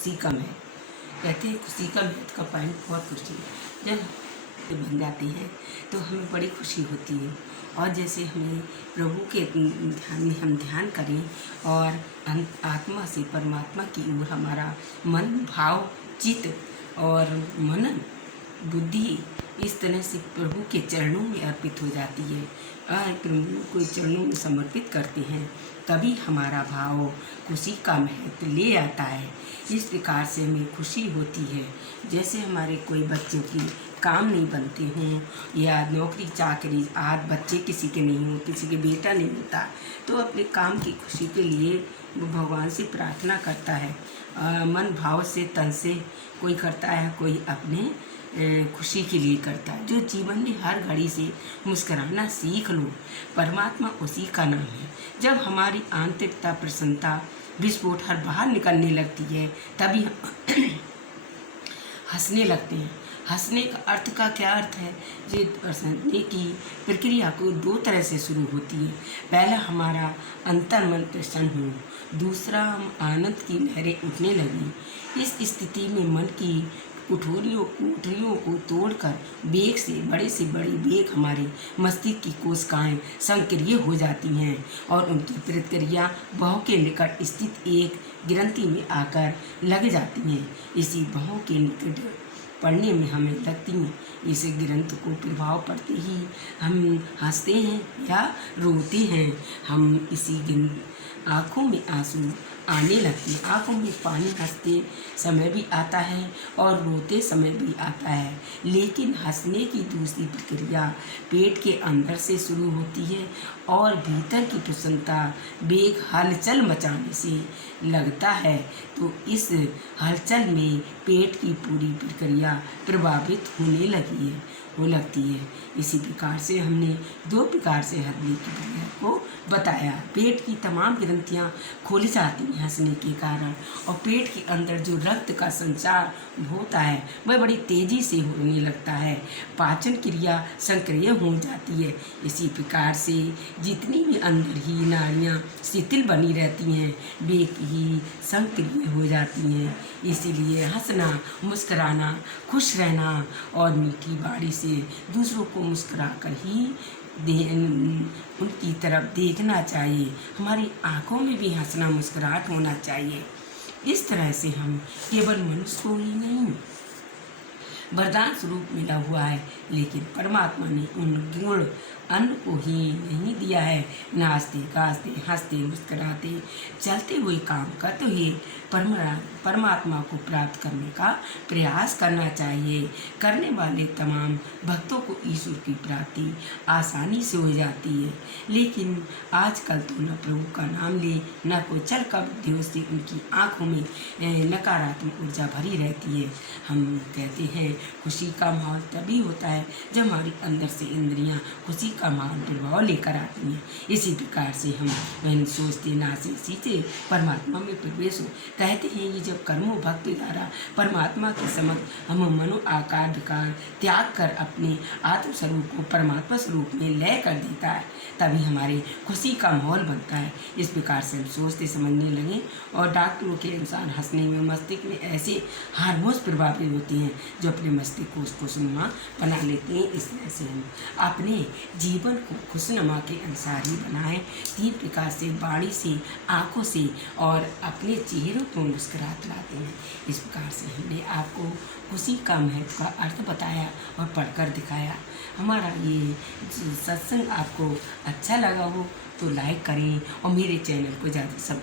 खुशी कम है। कहते हैं खुशी कम है तो का पॉइंट बहुत खुशी है। जब बन जाती है तो हमें बड़ी खुशी होती है। और जैसे हमें प्रभु के ध्यान में हम ध्यान करें और आत्मा से परमात्मा की ओर हमारा मन भाव चित्त और मनन बुद्धि इस तरह से प्रभु के चरणों में अर्पित हो जाती है और प्रभु को चरणों में समर्पित करते हैं, तभी हमारा भाव खुशी का महत्व ले आता है। इस प्रकार से हमें खुशी होती है। जैसे हमारे कोई बच्चों की काम नहीं बनते हों या नौकरी चाकरी आज बच्चे किसी के नहीं हो, किसी के बेटा नहीं होता, तो अपने काम की खुशी के लिए वो भगवान से प्रार्थना करता है। मन भाव से तन से कोई करता है, कोई अपने खुशी के लिए करता है। जो जीवन में हर घड़ी से मुस्कुराना सीख लो, परमात्मा उसी का नाम है। जब हमारी आंतरिकता प्रसन्नता विस्फोट हर बाहर निकलने लगती है, तभी हम हंसने लगते हैं। हंसने का अर्थ का क्या अर्थ है? ये हंसने की प्रक्रिया को दो तरह से शुरू होती है। पहला हमारा अंतर्मन प्रसन्न हो, दूसरा हम आनंद की लहरें उठने लगी। इस स्थिति में मन की कुठरियों को तोड़कर वेग से बड़ी वेग हमारे मस्तिष्क की कोशिकाएं संक्रिय हो जाती हैं और उनकी प्रतिक्रिया भाव के निकट स्थित एक ग्रंथि में आकर लग जाती हैं। इसी भाव के निकट पढ़ने में हमें लगती हैं। इस ग्रंथ को प्रभाव पड़ते ही हम हंसते हैं या रोते हैं। हम इसी आँखों में आंसू आने लगते हैं। आँखों में पानी हंसते समय भी आता है और रोते समय भी आता है। लेकिन हंसने की दूसरी प्रक्रिया पेट के अंदर से शुरू होती है और भीतर की प्रसन्नता वेग हलचल मचाने से लगता है। तो इस हलचल में पेट की पूरी प्रक्रिया प्रभावित हो लगती है। इसी प्रकार से हमने दो प्रकार से हंसने की प्रक्रिया को बताया। पेट की तमाम ग्रंथियां खोली जाती हैं हंसने के कारण, और पेट के अंदर जो रक्त का संचार होता है वह बड़ी तेजी से होने लगता है। पाचन क्रिया सक्रिय हो जाती है। इसी प्रकार से जितनी भी अंदर ही नाड़ियाँ शिथिल बनी रहती हैं वे ही सक्रिय हो जाती हैं। इसीलिए हंसना, मुस्कुराना, खुश रहना और मीठी बाणी से दूसरों को मुस्कुरा कर ही उनकी तरफ देखना चाहिए। हमारी आंखों में भी हंसना मुस्कुराहट होना चाहिए। इस तरह से हम केवल मनुष्य को ही नहीं वरदान स्वरूप मिला हुआ है, लेकिन परमात्मा ने उन गुण अन्न को ही नहीं दिया है। नाचते गाते हंसते मुस्कुराते चलते हुए काम करते हुए परमात्मा को प्राप्त करने का प्रयास करना चाहिए। करने वाले तमाम भक्तों को ईश्वर की प्राप्ति आसानी से हो जाती है। लेकिन आजकल तो न प्रभु का नाम ले न कोई चल का बुद्धियों से उनकी आँखों में नकारात्मक ऊर्जा भरी रहती है। हम कहते हैं खुशी का माहौल तभी होता है जब हमारी अंदर से इंद्रियां खुशी का माहौल प्रभाव लेकर आती हैं। इसी प्रकार से हम सोचते नाचते सीते परमात्मा में प्रवेश हो। कहते हैं ये जब कर्मों भक्ति द्वारा परमात्मा के समक्ष हम मनो आकार का त्याग कर अपने आत्म स्वरूप को परमात्मा स्वरूप में लय कर देता है, तभी हमारे खुशी का माहौल बनता है। इस प्रकार से हम सोचते समझने लगे, और डॉक्टरों के अनुसार हंसने में मस्तिष्क में ऐसे हार्मोन्स प्रभावित होते हैं जो अपने मस्तिष्क को खुशनुमा बना लेते हैं। इस तरह से हम अपने जीवन को खुशनुमा के अनुसार ही बनाएं। तीन प्रकार से वाणी से, आँखों से और अपने चेहरों को मुस्कुराहट लाते हैं। इस प्रकार से हमने आपको खुशी का महत्व का अर्थ बताया और पढ़कर दिखाया। हमारा ये सत्संग आपको अच्छा लगा हो तो लाइक करें और मेरे चैनल को ज़्यादा सब